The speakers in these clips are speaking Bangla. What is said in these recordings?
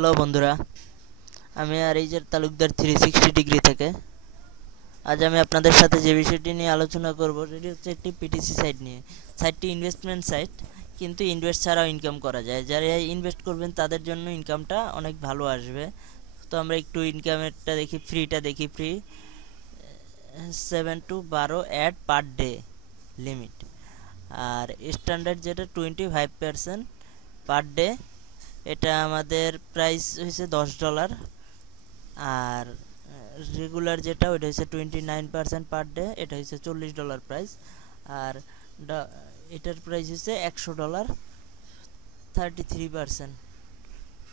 হ্যালো বন্ধুরা, আমি আরিজার তালুকদার 360 ডিগ্রি থেকে। আজ আমি আপনাদের সাথে যে বিষয়টি নিয়ে আলোচনা করব সেটি হচ্ছে একটি পিটিসি সাইট নিয়ে। সাইটটি ইনভেস্টমেন্ট সাইট, কিন্তু ইনভেস্ট ছাড়াও ইনকাম করা যায়। যারা ইনভেস্ট করবেন তাদের জন্য ইনকামটা অনেক ভালো আসবে। তো আমরা একটু ইনকামেরটা দেখি, ফ্রিটা দেখি। Free 7 to 12 ad per day limit, আর স্ট্যান্ডার্ড যেটা 25% পার ডে। এটা আমাদের প্রাইস হয়েছে $10। আর রেগুলার যেটা ওইটা হচ্ছে 29% পার ডে, এটা হচ্ছে $40 প্রাইস। আর এটার প্রাইস হচ্ছে $100, 33%।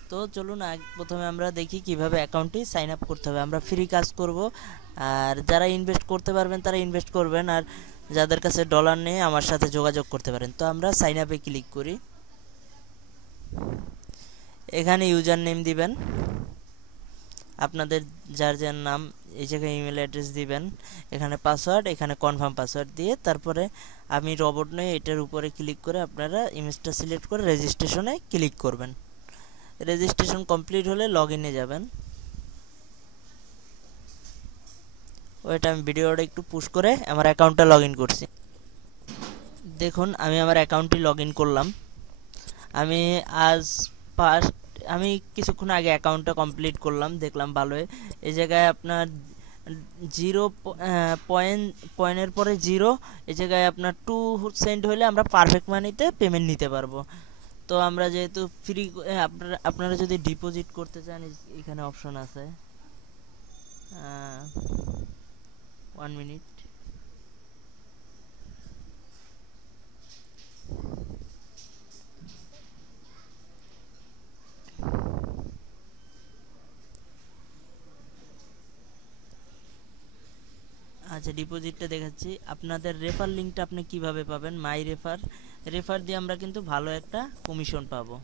তো চলুন প্রথমে আমরা দেখি কিভাবে অ্যাকাউন্টটি সাইন আপ করতে হবে। আমরা ফ্রি কাজ করব, আর যারা ইনভেস্ট করতে পারবেন তারা ইনভেস্ট করবেন, আর যাদের কাছে ডলার নেই আমার সাথে যোগাযোগ করতে পারেন। তো আমরা সাইন আপে ক্লিক করি। এখানে ইউজার নেম দিবেন, আপনাদের যার যার নাম, এই জায়গায় ইমেল অ্যাড্রেস দিবেন, এখানে পাসওয়ার্ড, এখানে কনফার্ম পাসওয়ার্ড দিয়ে তারপরে আমি রোবট নই এটার উপরে ক্লিক করে আপনারা ইমেজটা সিলেক্ট করে রেজিস্ট্রেশনে ক্লিক করবেন। রেজিস্ট্রেশন কমপ্লিট হলে লগ ইনে যাবেন। ওইটা আমি ভিডিওটা একটু পুশ করে আমার অ্যাকাউন্টটা লগ ইন করছি। দেখুন আমি আমার অ্যাকাউন্টটি লগ ইন করলাম। আমি আজ ফার্স্ট আমি কিছুক্ষণ আগে অ্যাকাউন্টটা কমপ্লিট করলাম, দেখলাম ভালোই। এই জায়গায় আপনার 0 পয়েন্টের পরে 0, এই জায়গায় আপনার 2 সেন্ট হলে আমরা পারফেক্ট মানিতে পেমেন্ট নিতে পারবো। তো আমরা যেহেতু ফ্রি, আপনারা যদি ডিপোজিট করতে চান এখানে অপশন আছে। 1 মিনিট। আচ্ছা, ডিপোজিটটা দেখাচ্ছি। আপনাদের রেফার লিঙ্কটা আপনি কিভাবে পাবেন? মাই রেফার দিয়ে আমরা কিন্তু ভালো একটা কমিশন পাবো,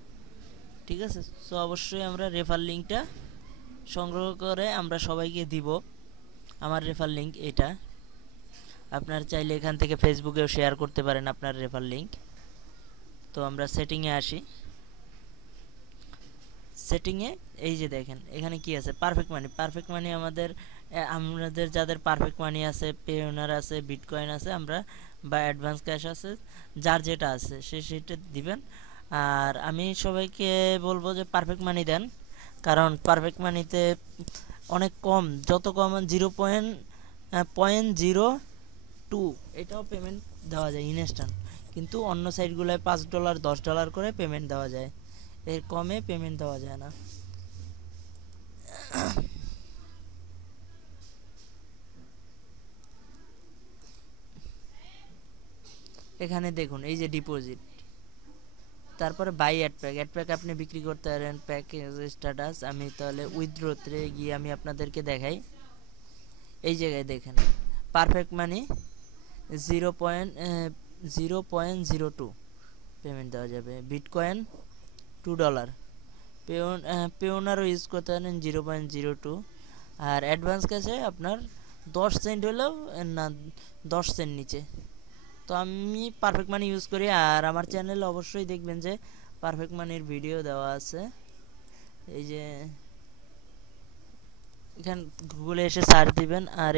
ঠিক আছে? সো অবশ্যই আমরা রেফার লিঙ্কটা সংগ্রহ করে আমরা সবাইকে দিব। আমার রেফার লিঙ্ক এটা, আপনার চাইলে এখান থেকে ফেসবুকেও শেয়ার করতে পারেন আপনার রেফার লিঙ্ক। তো আমরা সেটিংয়ে আসি। সেটিংয়ে এই যে দেখেন এখানে কি আছে, পারফেক্ট মানি আমাদের যাদের পারফেক্ট মানি আছে, পেওনার আছে, বিটকয়েন আছে, আমরা বা অ্যাডভান্স ক্যাশ আছে, যার যেটা আছে সেটা দিবেন। আর আমি সবাইকে বলবো যে পারফেক্ট মানি দেন, কারণ পারফেক্ট মানিতে অনেক কম, যত কম 0.02 এটাও পেমেন্ট দেওয়া যায় ইনস্ট্যান্ট। কিন্তু অন্য সাইটগুলোয় $5 $10 করে পেমেন্ট দেওয়া যায়, এর কমে পেমেন্ট দেওয়া যায় না। এখানে দেখুন এই যে ডিপোজিট, তারপরে বাই অ্যাড প্যাক আপনি বিক্রি করতে পারেন। প্যাকেজ স্ট্যাটাস, আমি তাহলে উইথড্রোতে গিয়ে আমি আপনাদেরকে দেখাই। এই জায়গায় দেখেন পারফেক্ট মানি 0.02 পেমেন্ট দেওয়া যাবে। বিটকয়েন $2, পেওনারও ইউজ করতে পারেন 0.02। আর অ্যাডভান্স ক্যাশে আপনার 10 সেন্ট হলেও না, 10 সেন্ট নিচে। তো আমি পারফেক্ট মানি ইউজ করি, আর আমার চ্যানেলে অবশ্যই দেখবেন যে পারফেক্ট মানির ভিডিও দেওয়া আছে। এই যে এখানে গুগলে এসে সার্চ দিবেন আর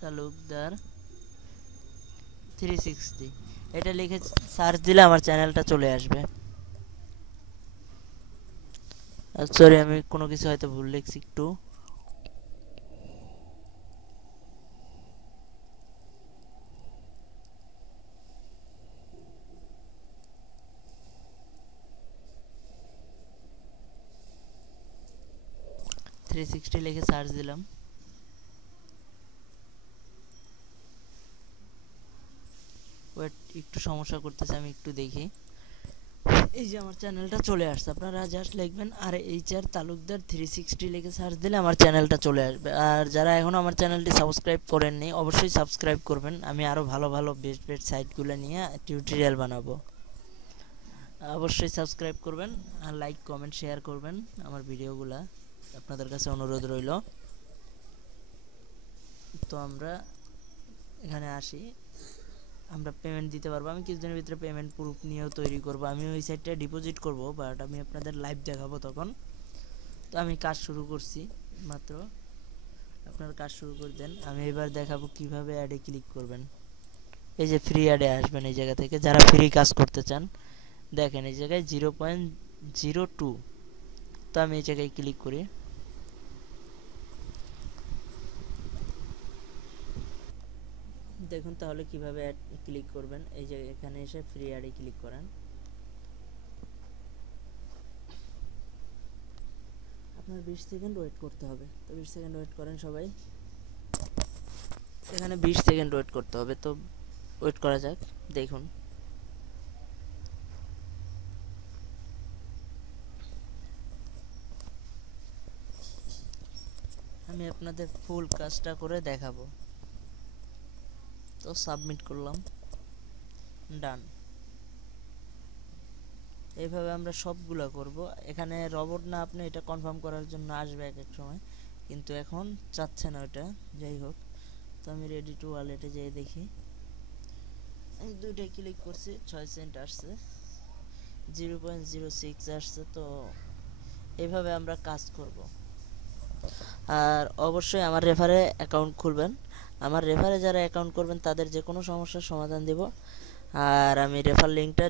তালুকদার 360, এটা লিখে সার্চ দিলে আমার চ্যানেলটা চলে আসবে। সরি, আমি কোনো কিছু হয়তো ভুল লিখছি একটু। থ্রি সিক্সটি লিখে সার্চ দিলাম। ওয়েট, একটু সমস্যা করতেছে, আমি একটু দেখি। এই যে আমার চ্যানেলটা চলে আসছে, আপনারা জাস্ট লিখবেন আর তালুকদার 360 লিখে সার্চ দিলে আমার চ্যানেলটা চলে আসবে। আর যারা এখনও আমার চ্যানেলটি সাবস্ক্রাইব করেননি অবশ্যই সাবস্ক্রাইব করবেন, আমি আরও ভালো ভালো বেস্ট সাইটগুলো নিয়ে টিউটোরিয়াল বানাবো। অবশ্যই সাবস্ক্রাইব করবেন, আর লাইক কমেন্ট শেয়ার করবেন আমার ভিডিওগুলা, আপনাদের কাছে অনুরোধ রইল। তো আমরা এখানে আসি, আমরা পেমেন্ট দিতে পারবো। আমি কিছুদিনের ভিতরে পেমেন্ট প্রুফ নিয়েও তৈরি করব। আমি ওই সাইটটা ডিপোজিট করব, বাট আমি আপনাদের লাইভ দেখাবো তখন। তো আমি কাজ শুরু করছি মাত্র, আপনারা কাজ শুরু করে দেন। আমি এবার দেখাবো কিভাবে অ্যাডে ক্লিক করবেন। এই যে ফ্রি অ্যাডে আসবেন এই জায়গা থেকে, যারা ফ্রি কাজ করতে চান। দেখেন এই জায়গায় 0.02, তো আমি এই জায়গায় ক্লিক করি। দেখুন তাহলে কিভাবে অ্যাড ক্লিক করবেন। এই যে এখানে এসে ফ্রি অ্যাডে ক্লিক করেন। আপনার 20 সেকেন্ড ওয়েট করতে হবে, তো 20 সেকেন্ড ওয়েট করেন সবাই। এখানে 20 সেকেন্ড ওয়েট করতে হবে, তো ওয়েট করা যাক। দেখুন আমি আপনাদের ফুল কাজটা করে দেখাবো। তো সাবমিট করলাম, ডান। এইভাবে আমরা সবগুলা করব। এখানে রবট না, আপনি এটা কনফার্ম করার জন্য আসবে এক এক সময়, কিন্তু এখন চাচ্ছে না ওটা। যাই হোক, তো আমি রেডি টু ওয়ালেটে যেয়ে দেখি। আমি দুইটাই ক্লিক করছি, 6 সেন্ট আসছে, 0.06 আসছে। তো এইভাবে আমরা কাজ করব। আর অবশ্যই আমার রেফারে অ্যাকাউন্ট খুলবেন। আমার রেফারে যারা অ্যাকাউন্ট করবেন তাদের যে কোনো সমস্যার সমাধান দিব। আর আমি রেফার লিঙ্কটা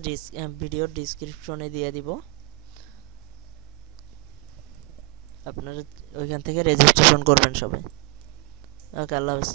ভিডিওর ডিসক্রিপশনে দিয়ে দিব, আপনারা ওইখান থেকে রেজিস্ট্রেশন করবেন সবাই। ওকে, আল্লাহ হাফেজ।